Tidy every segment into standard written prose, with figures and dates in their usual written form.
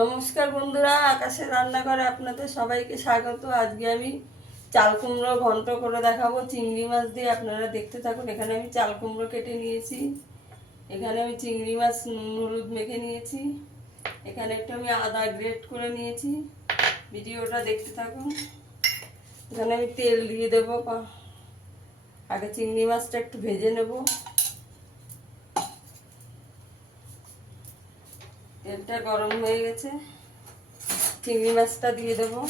নমস্কার বন্ধুরা, আকাশের রান্নাঘরে আপনাদের সবাইকে স্বাগত। আজকে আমি চাল কুমড়ো ঘন্ট করে দেখাবো চিংড়ি মাছ দিয়ে। আপনারা দেখতে থাকুন। এখানে আমি চাল কুমড়ো কেটে নিয়েছি, এখানে আমি চিংড়ি মাছ নুন হলুদ মেখে নিয়েছি, এখানে একটু আমি আদা গ্রেট করে নিয়েছি। ভিডিওটা দেখতে থাকুন। এখানে আমি তেল দিয়ে দেবো। আগে চিংড়ি মাছটা একটু ভেজে নেব। তেলটা গরম হয়ে গেছে, চিংড়ি মাছটা দিয়ে দেবো।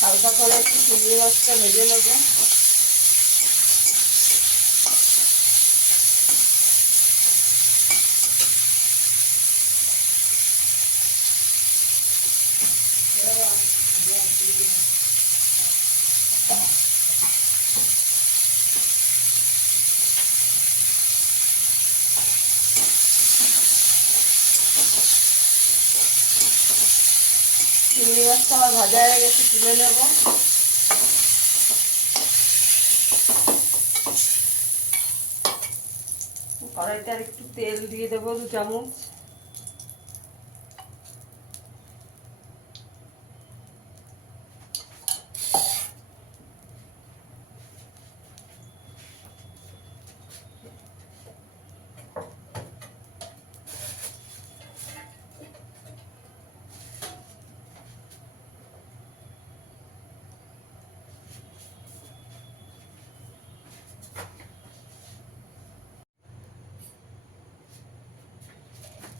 হালকা করে একটু চিংড়ি মাছটা ভেজে নেব। চিংড়ি মাছটা আমার ভাজা হয়ে গেছে, তুলে নেব। কড়াইতে আর একটু তেল দিয়ে দেবো, 2 চামচ।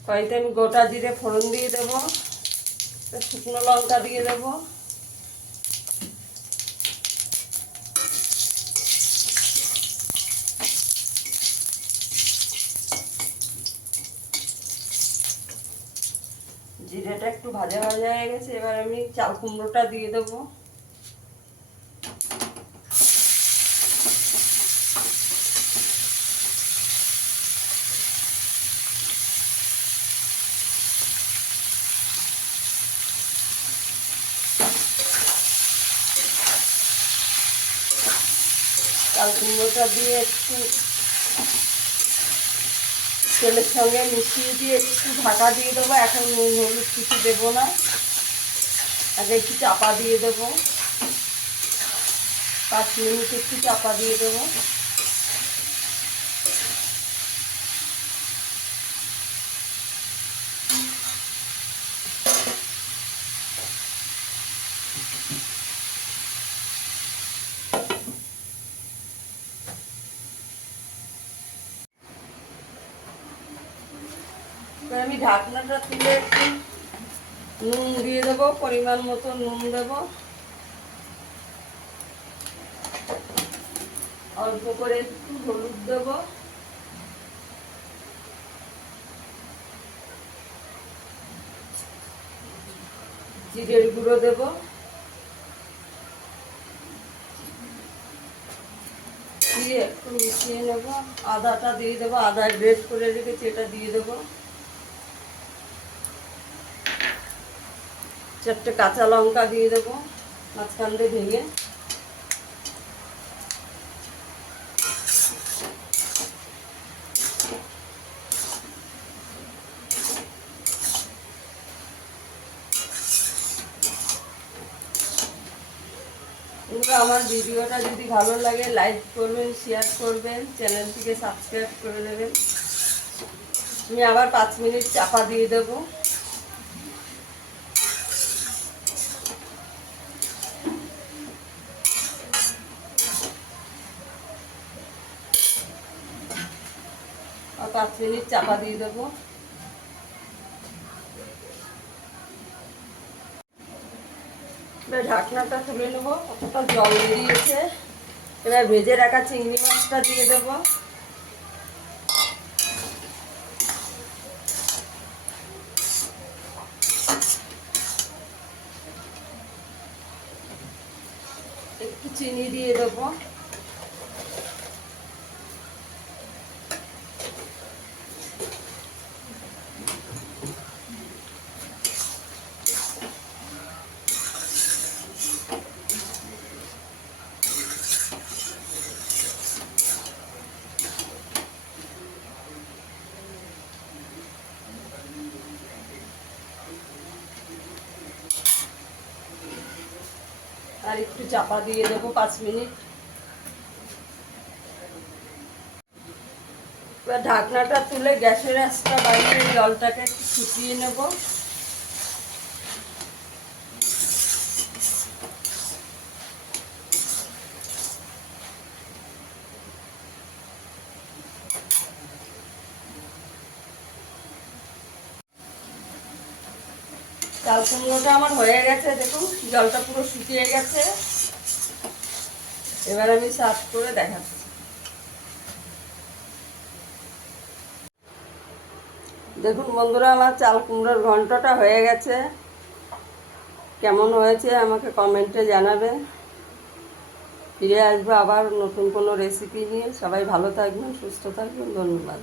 কড়াইতে আমি গোটা জিরে ফোড়ন দিয়ে দেবো, শুকনো লঙ্কা দিয়ে দেবো, জিরেটা একটু ভাজা ভাজা হয়ে গেছে। এবার আমি চাল কুমড়োটা দিয়ে দেবো। চাল কুমড়োটা দিয়ে একটু তেলের সঙ্গে মিশিয়ে দিয়ে একটু ঢাকা দিয়ে দেবো। এখন নুন হলুদ কিছু দেবো না, আগে একটু চাপা দিয়ে দেবো। 5 মিনিট একটু চাপা দিয়ে দেবো। এবার আমি ঢাকনাটা তুলে একটু নুন দিয়ে দেবো, পরিমাণ মতো নুন দেবো, অল্প করে একটু হলুদ দেবো, জিরের গুঁড়ো দেবো, দিয়ে একটু মিশিয়ে নেবো। আদাটা দিয়ে দেবো, আদা গ্রেট করে রেখেছি, এটা দিয়ে দেবো। 4টে কাঁচা লঙ্কা দিয়ে দেবো মাঝখান দিয়ে ভেঙে। আমার ভিডিওটা যদি ভালো লাগে লাইক করবেন, শেয়ার করবেন, চ্যানেলটিকে সাবস্ক্রাইব করে দেবেন। আমি আবার 5 মিনিট চাপা দিয়ে দেবো। আর 5 মিনিট চাপা দিয়ে দেবো। এবার ঢাকনাটা তুলে নেবো, কতটা জল বেরিয়েছে। এবার ভেজে রাখা চিংড়ি মাছটা দিয়ে দেবো। একটু চিনি দিয়ে দেবো। আর একটু চাপা দিয়ে দেবো 5 মিনিট। এবার ঢাকনাটা তুলে গ্যাসের আঁচটা বাড়িয়ে জলটাকে একটু ফুটিয়ে নেব। চাল কুমড়োটা আমার হয়ে গেছে, দেখুন জলটা পুরো শুকিয়ে গেছে। এবার আমি সার্ভ করে দেখাচ্ছি। দেখুন বন্ধুরা, আমার চাল কুমড়োর ঘন্টটা হয়ে গেছে। কেমন হয়েছে আমাকে কমেন্টে জানাবে। ফিরে আসবো আবার নতুন কোনো রেসিপি নিয়ে। সবাই ভালো থাকবেন, সুস্থ থাকবেন। ধন্যবাদ।